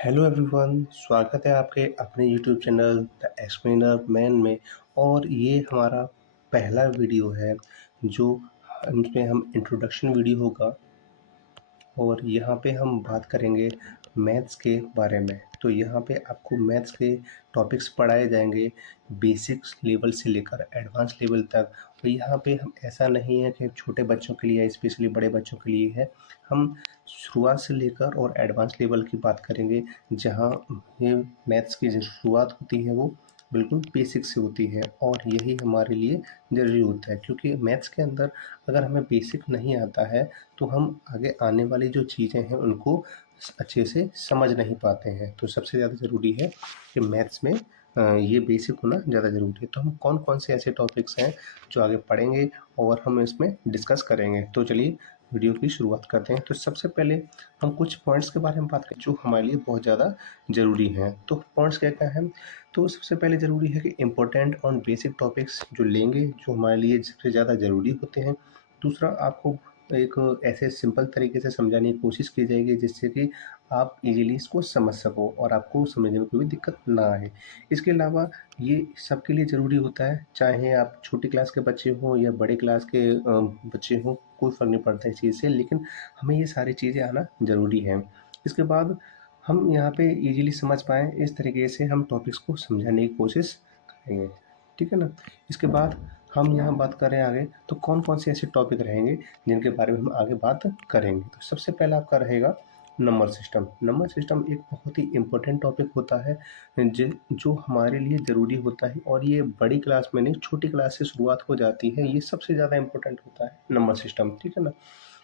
Hello everyone, स्वागत है आपके अपने YouTube channel the explainer man में। और ये हमारा पहला वीडियो है जो इसमें हम इंट्रोडक्शन वीडियो होगा और यहाँ पे हम बात करेंगे मैथ्स के बारे में। तो यहाँ पे आपको मैथ्स के टॉपिक्स पढ़ाए जाएंगे बेसिक्स लेवल से लेकर एडवांस लेवल तक। और यहाँ पे हम ऐसा नहीं है कि छोटे बच्चों के लिए स्पेशली बड़े बच्चों के लिए है। हम शुरुआत से लेकर और एडवांस लेवल की बात करेंगे, जहाँ ये मैथ्स की जो शुरुआत होती है वो बिल्कुल बेसिक से होती है। और यही हमारे लिए ज़रूरी होता है, क्योंकि मैथ्स के अंदर अगर हमें बेसिक नहीं आता है तो हम आगे आने वाली जो चीज़ें हैं उनको अच्छे से समझ नहीं पाते हैं। तो सबसे ज़्यादा ज़रूरी है कि मैथ्स में ये बेसिक होना ज़्यादा ज़रूरी है। तो हम कौन कौन से ऐसे टॉपिक्स हैं जो आगे पढ़ेंगे और हम इसमें डिस्कस करेंगे। तो चलिए वीडियो की शुरुआत करते हैं। तो सबसे पहले हम कुछ पॉइंट्स के बारे में बात करें जो हमारे लिए बहुत ज़्यादा ज़रूरी हैं। तो पॉइंट्स क्या क्या हैं? तो सबसे पहले ज़रूरी है कि इम्पोर्टेंट और बेसिक टॉपिक्स जो लेंगे जो हमारे लिए सबसे ज़्यादा ज़रूरी होते हैं। दूसरा, आपको एक ऐसे सिंपल तरीके से समझाने की कोशिश की जाएगी जिससे कि आप इजीली इसको समझ सको और आपको समझने में कोई दिक्कत ना आए। इसके अलावा ये सबके लिए ज़रूरी होता है, चाहे आप छोटी क्लास के बच्चे हों या बड़े क्लास के बच्चे हों, कोई फ़र्क नहीं पड़ता इस चीज़ से, लेकिन हमें ये सारी चीज़ें आना ज़रूरी है। इसके बाद हम यहाँ पे इजीली समझ पाएँ इस तरीके से हम टॉपिक्स को समझाने की कोशिश करेंगे, ठीक है ना? इसके बाद हम यहाँ बात करें आगे तो कौन-कौन से ऐसे टॉपिक रहेंगे जिनके बारे में हम आगे बात करेंगे। तो सबसे पहला आपका रहेगा नंबर सिस्टम। नंबर सिस्टम एक बहुत ही इम्पोर्टेंट टॉपिक होता है जो हमारे लिए ज़रूरी होता है, और ये बड़ी क्लास में नहीं, छोटी क्लास से शुरुआत हो जाती है। ये सबसे ज़्यादा इम्पोर्टेंट होता है नंबर सिस्टम, ठीक है ना?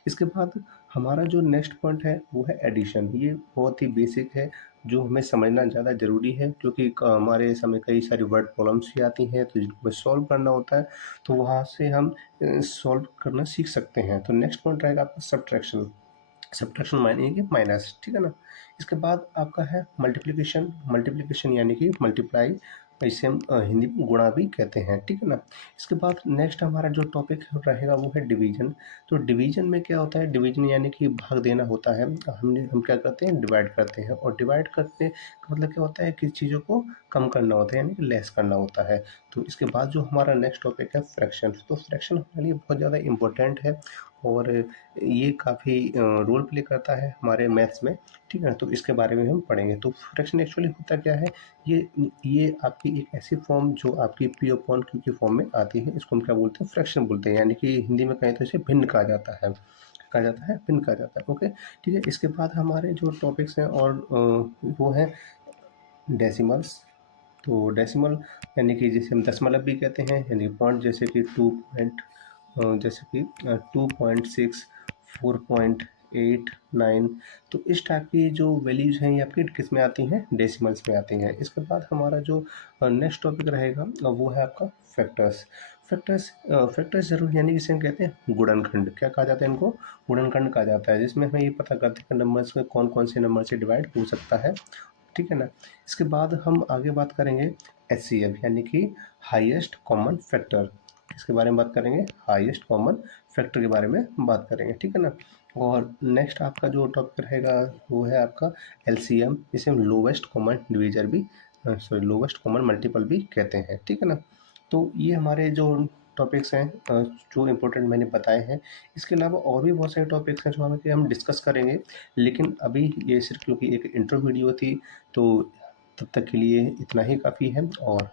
इसके बाद हमारा जो नेक्स्ट पॉइंट है वो है एडिशन। ये बहुत ही बेसिक है जो हमें समझना ज़्यादा ज़रूरी है, क्योंकि हमारे समय कई सारी वर्ड प्रॉब्लम्स भी आती हैं तो जिनको सॉल्व करना होता है, तो वहाँ से हम सॉल्व करना सीख सकते हैं। तो नेक्स्ट पॉइंट रहेगा आपका सब्ट्रैक्शन। सब्ट्रैक्शन मायने कि माइनस, ठीक है ना? इसके बाद आपका है मल्टीप्लिकेशन। मल्टीप्लिकेशन यानी कि मल्टीप्लाई, इसे हम हिंदी में गुणा भी कहते हैं, ठीक है ना? इसके बाद नेक्स्ट हमारा जो टॉपिक रहेगा वो है डिवीजन। तो डिवीजन में क्या होता है? डिवीजन यानी कि भाग देना होता है। हम क्या करते हैं? डिवाइड करते हैं, और डिवाइड करने का मतलब क्या होता है? किसी चीज़ों को कम करना होता है, यानी कि लेस करना होता है। तो इसके बाद जो हमारा नेक्स्ट टॉपिक है फ्रैक्शन। तो फ्रैक्शन हमारे लिए बहुत ज़्यादा इम्पोर्टेंट है और ये काफ़ी रोल प्ले करता है हमारे मैथ्स में, ठीक है ना? तो इसके बारे में हम पढ़ेंगे। तो फ्रैक्शन एक्चुअली होता क्या है? ये आपकी एक ऐसी फॉर्म जो आपकी पी अपॉन क्यू की फॉर्म में आती है, इसको हम क्या बोलते हैं? फ्रैक्शन बोलते हैं, यानी कि हिंदी में कहें तो इसे भिन्न भिन्न कहा जाता है, ओके, ठीक है। इसके बाद हमारे जो टॉपिक्स हैं और वो हैं डेसिमल्स। तो डेसिमल यानी कि जिसे हम दशमलव भी कहते हैं, यानी पॉइंट, जैसे कि 2 पॉइंट, जैसे कि 2.6, 4.89। तो इस टाइप की जो वैल्यूज़ हैं ये आपकी किस में आती हैं? डेसिमल्स में आती हैं। इसके बाद हमारा जो नेक्स्ट टॉपिक रहेगा वो है आपका फैक्टर्स। फैक्टर्स ज़रूर, यानी जिसे हम कहते हैं गुणनखंड। क्या कहा जाता है इनको? गुणनखंड कहा जाता है, जिसमें हमें ये पता करते हैं कि नंबर्स में कौन-कौन से नंबर से डिवाइड हो सकता है, ठीक है ना? इसके बाद हम आगे बात करेंगे एचसीएफ, यानी कि हाईएस्ट कॉमन फैक्टर। इसके बारे में बात करेंगे, हाईएस्ट कॉमन फैक्टर के बारे में बात करेंगे, ठीक है ना? और नेक्स्ट आपका जो टॉपिक रहेगा वो है आपका एलसीएम, जिसे हम लोवेस्ट कॉमन डिवीजर भी लोवेस्ट कॉमन मल्टीपल भी कहते हैं, ठीक है ना? तो ये हमारे जो टॉपिक्स हैं जो इम्पोर्टेंट मैंने बताए हैं। इसके अलावा और भी बहुत सारे टॉपिक्स हैं जो हम डिस्कस करेंगे, लेकिन अभी ये सिर्फ क्योंकि एक इंट्रो वीडियो थी, तो तब तक के लिए इतना ही काफ़ी है। और